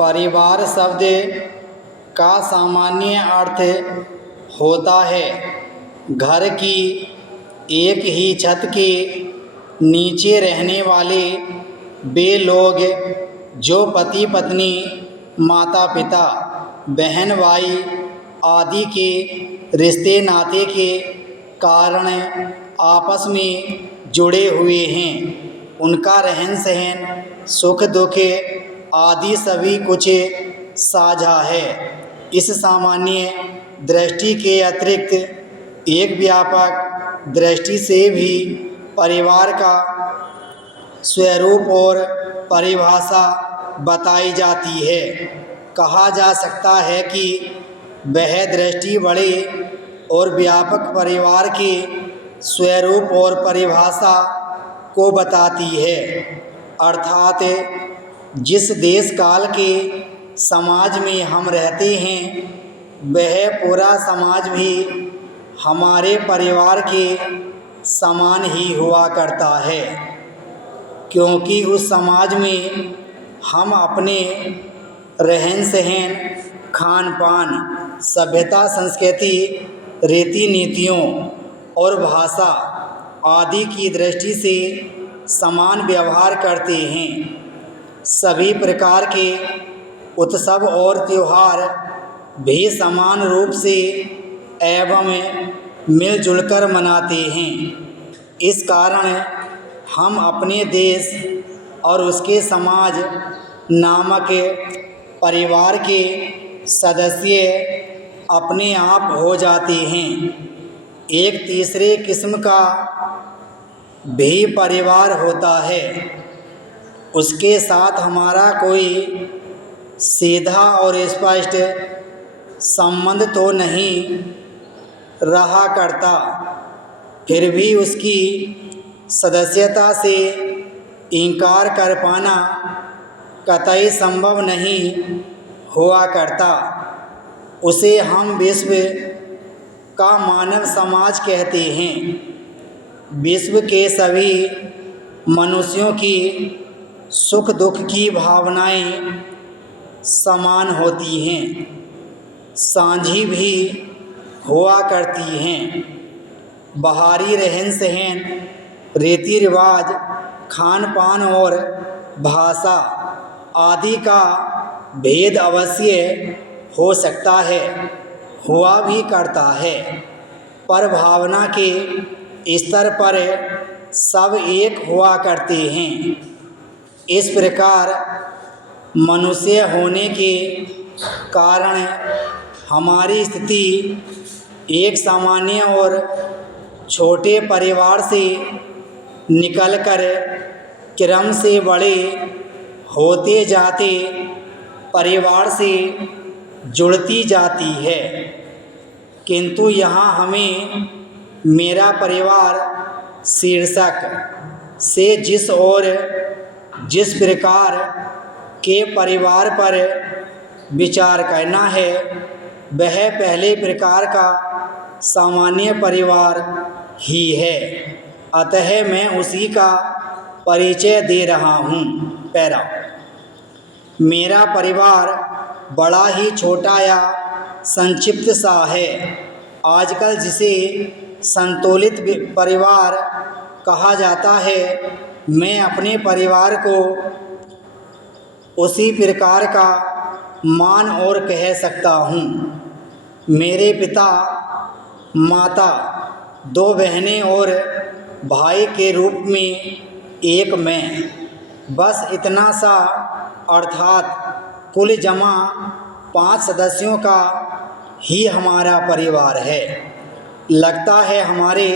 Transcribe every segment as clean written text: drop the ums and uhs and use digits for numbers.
परिवार शब्द का सामान्य अर्थ होता है घर की एक ही छत के नीचे रहने वाले वे लोग जो पति पत्नी, माता पिता, बहन भाई आदि के रिश्ते नाते के कारण आपस में जुड़े हुए हैं। उनका रहन सहन, सुख दुख आदि सभी कुछ साझा है। इस सामान्य दृष्टि के अतिरिक्त एक व्यापक दृष्टि से भी परिवार का स्वरूप और परिभाषा बताई जाती है। कहा जा सकता है कि वह दृष्टि बड़े और व्यापक परिवार के स्वरूप और परिभाषा को बताती है, अर्थात जिस देश काल के समाज में हम रहते हैं वह पूरा समाज भी हमारे परिवार के समान ही हुआ करता है, क्योंकि उस समाज में हम अपने रहन सहन, खान पान, सभ्यता, संस्कृति, रीति नीतियों और भाषा आदि की दृष्टि से समान व्यवहार करते हैं। सभी प्रकार के उत्सव और त्यौहार भी समान रूप से एवं मिलजुल कर मनाते हैं। इस कारण हम अपने देश और उसके समाज नामक परिवार के सदस्य अपने आप हो जाते हैं। एक तीसरे किस्म का भी परिवार होता है, उसके साथ हमारा कोई सीधा और स्पष्ट संबंध तो नहीं रहा करता, फिर भी उसकी सदस्यता से इनकार कर पाना कतई संभव नहीं हुआ करता। उसे हम विश्व का मानव समाज कहते हैं। विश्व के सभी मनुष्यों की सुख दुख की भावनाएं समान होती हैं, साझी भी हुआ करती हैं। बाहरी रहन सहन, रीति रिवाज, खान पान और भाषा आदि का भेद अवश्य हो सकता है, हुआ भी करता है, पर भावना के स्तर पर सब एक हुआ करते हैं। इस प्रकार मनुष्य होने के कारण हमारी स्थिति एक सामान्य और छोटे परिवार से निकलकर क्रम से बड़े होते जाते परिवार से जुड़ती जाती है। किंतु यहाँ हमें मेरा परिवार शीर्षक से जिस प्रकार के परिवार पर विचार करना है वह पहले प्रकार का सामान्य परिवार ही है, अतः मैं उसी का परिचय दे रहा हूँ। पैरा मेरा परिवार बड़ा ही छोटा या संक्षिप्त सा है। आजकल जिसे संतुलित परिवार कहा जाता है, मैं अपने परिवार को उसी प्रकार का मान और कह सकता हूँ। मेरे पिता, माता, 2 बहनें और भाई के रूप में एक मैं, बस इतना सा, अर्थात कुल जमा 5 सदस्यों का ही हमारा परिवार है। लगता है हमारे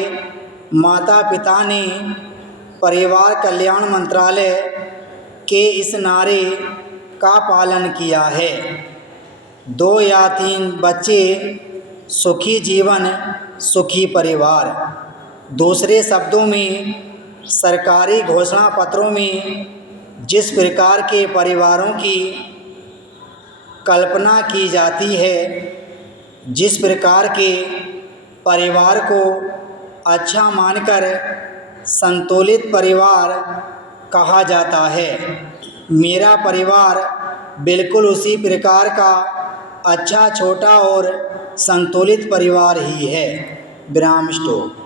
माता पिता ने परिवार कल्याण मंत्रालय के इस नारे का पालन किया है। 2 या 3 बच्चे, सुखी जीवन, सुखी परिवार। दूसरे शब्दों में सरकारी घोषणा पत्रों में जिस प्रकार के परिवारों की कल्पना की जाती है, जिस प्रकार के परिवार को अच्छा मानकर संतुलित परिवार कहा जाता है, मेरा परिवार बिल्कुल उसी प्रकार का अच्छा छोटा और संतुलित परिवार ही है। विराम स्टॉप।